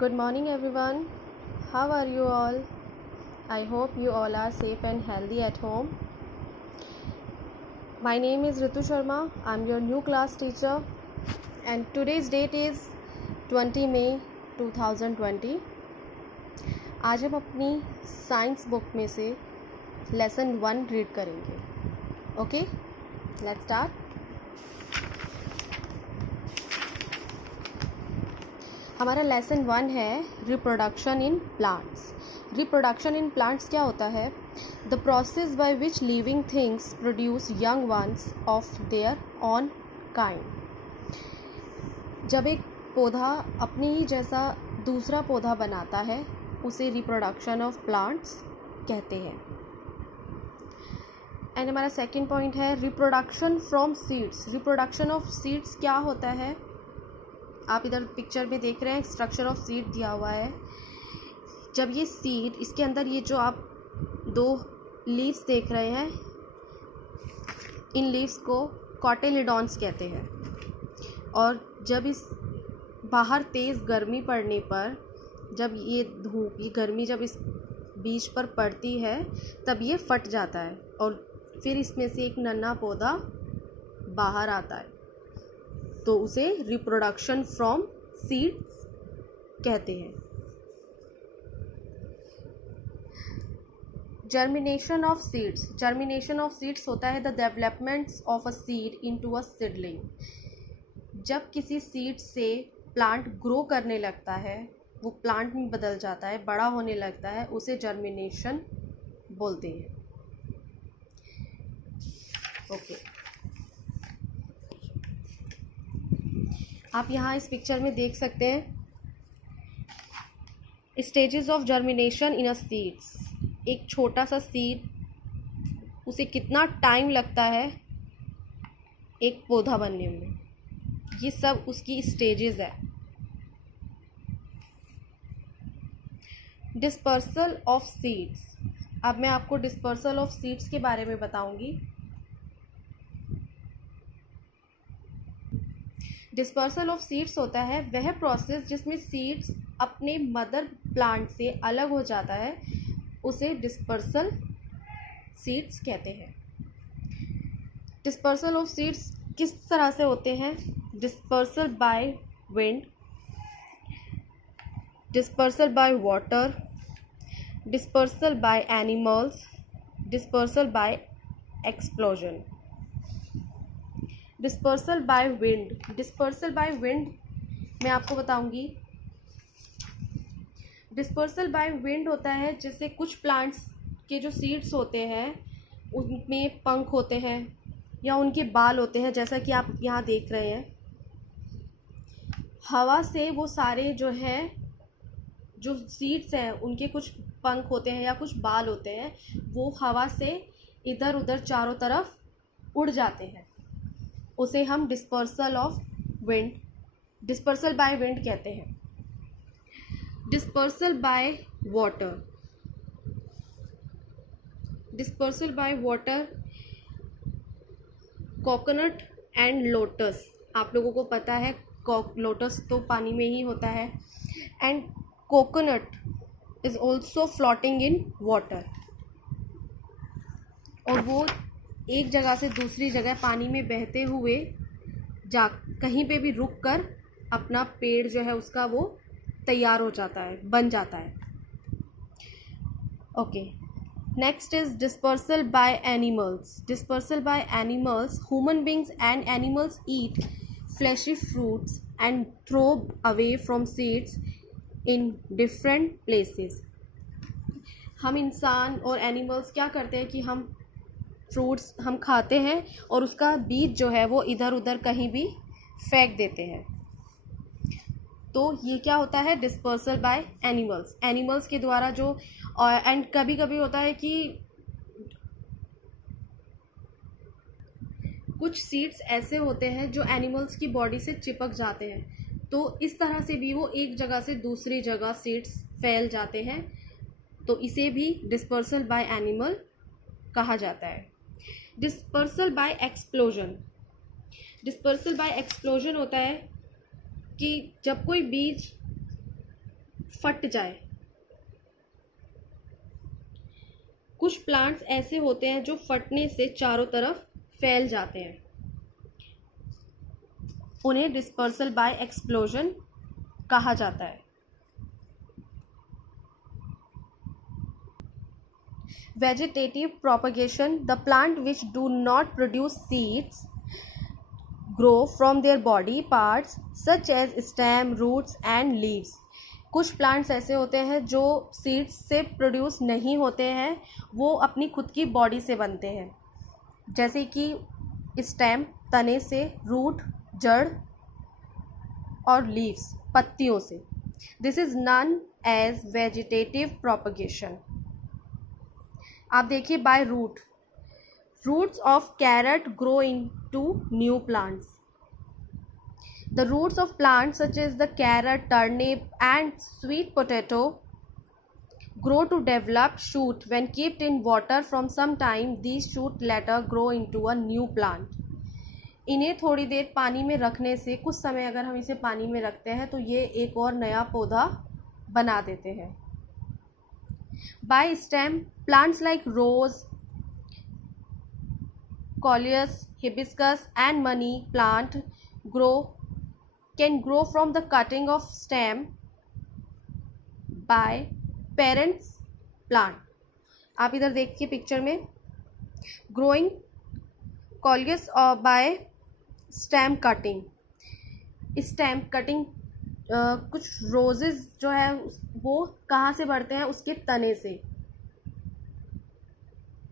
Good morning, everyone. How are you all? I hope you all are safe and healthy at home. My name is Ritu Sharma. I'm your new class teacher, and today's date is 20 May 2020. आज हम अपनी science book में से lesson 1 read करेंगे. Okay, let's start. हमारा lesson 1 है reproduction in plants. Reproduction in plants क्या होता है? The process by which living things produce young ones of their on kind. जब एक पौधा अपने ही जैसा दूसरा पौधा बनाता है उसे रिप्रोडक्शन ऑफ प्लांट्स कहते हैं. एंड हमारा सेकंड पॉइंट है reproduction from seeds. Reproduction of seeds क्या होता है? आप इधर पिक्चर में देख रहे हैं, स्ट्रक्चर ऑफ सीड दिया हुआ है. जब ये सीड, इसके अंदर ये जो आप 2 लीव्स देख रहे हैं, इन लीव्स को कॉटिलिडॉन्स कहते हैं. और जब इस बाहर तेज़ गर्मी पड़ने पर, जब ये धूप, ये गर्मी जब इस बीज पर पड़ती है तब ये फट जाता है और फिर इसमें से एक नन्हा पौधा बाहर आता है, तो उसे रिप्रोडक्शन फ्रॉम सीड्स कहते हैं. Germination of seeds. Germination of seeds होता है the developments of a seed into a seedling. जब किसी सीड से प्लांट ग्रो करने लगता है, वो प्लांट में बदल जाता है, बड़ा होने लगता है, उसे जर्मिनेशन बोलते हैं. ओके, आप यहाँ इस पिक्चर में देख सकते हैं stages of germination in a seeds. एक छोटा सा सीड, उसे कितना टाइम लगता है एक पौधा बनने में, ये सब उसकी स्टेजेस है. Dispersal of seeds. अब मैं आपको डिस्पर्सल ऑफ सीड्स के बारे में बताऊंगी. डिस्पर्सल ऑफ सीड्स होता है वह प्रोसेस जिसमें सीड्स अपने मदर प्लांट से अलग हो जाता है, उसे डिस्पर्सल सीड्स कहते हैं. डिस्पर्सल ऑफ सीड्स किस तरह से होते हैं? Dispersal by wind, dispersal by water, dispersal by animals, dispersal by explosion. Dispersal by wind. Dispersal by wind मैं आपको बताऊंगी. डिस्पर्सल बाय विंड होता है जैसे कुछ प्लांट्स के जो सीड्स होते हैं उनमें पंख होते हैं या उनके बाल होते हैं, जैसा कि आप यहाँ देख रहे हैं. हवा से वो सारे जो है, जो सीड्स हैं उनके कुछ पंख होते हैं या कुछ बाल होते हैं, वो हवा से इधर उधर चारों तरफ उड़ जाते हैं. उसे हम dispersal of wind, dispersal by wind कहते हैं. Dispersal by water. Dispersal by water, coconut and lotus. आप लोगों को पता है लोटस तो पानी में ही होता है, and coconut is also floating in water. और वो एक जगह से दूसरी जगह पानी में बहते हुए कहीं पे भी रुक कर अपना पेड़ जो है उसका वो तैयार हो जाता है, बन जाता है. Okay, next is dispersal by animals. Dispersal by animals. Human beings and animals eat fleshy fruits and throw away from seeds in different places. हम इंसान और एनिमल्स क्या करते हैं कि हम फ्रूट्स हम खाते हैं और उसका बीज जो है वो इधर उधर कहीं भी फेंक देते हैं. तो ये क्या होता है? Dispersal by animals. एनिमल्स के द्वारा जो, एंड कभी कभी होता है कि कुछ सीड्स ऐसे होते हैं जो एनिमल्स की बॉडी से चिपक जाते हैं, तो इस तरह से भी वो एक जगह से दूसरी जगह सीड्स फैल जाते हैं, तो इसे भी डिस्पर्सल बाय एनिमल कहा जाता है. Dispersal by explosion. Dispersal by explosion होता है कि जब कोई बीज फट जाए। कुछ प्लांट्स ऐसे होते हैं जो फटने से चारों तरफ फैल जाते हैं, उन्हें डिस्पर्सल बाय एक्सप्लोजन कहा जाता है। Vegetative propagation, the plant which do not produce seeds grow from their body parts such as stem, roots and leaves. कुछ प्लांट्स ऐसे होते हैं जो सीड्स से प्रोड्यूस नहीं होते हैं, वो अपनी खुद की बॉडी से बनते हैं, जैसे कि स्टेम तने से, रूट जड़ और लीव्स पत्तियों से। This is known as vegetative propagation. आप देखिए by root, roots of carrot grow into new plants. The roots of plants such as the carrot, turnip and sweet potato grow to develop shoot. When kept in water from some time, these shoot later grow into a new plant. इन्हें थोड़ी देर पानी में रखने से, कुछ समय अगर हम इसे पानी में रखते हैं तो ये एक और नया पौधा बना देते हैं। By stem, plants like rose, coleus, hibiscus and money plant can grow from the cutting of stem by parents plant. आप इधर देखिए पिक्चर में, ग्रोइंग कॉलियस और by stem cutting. Stem cutting, कुछ रोजेज जो है वो कहाँ से बढ़ते हैं, उसके तने से।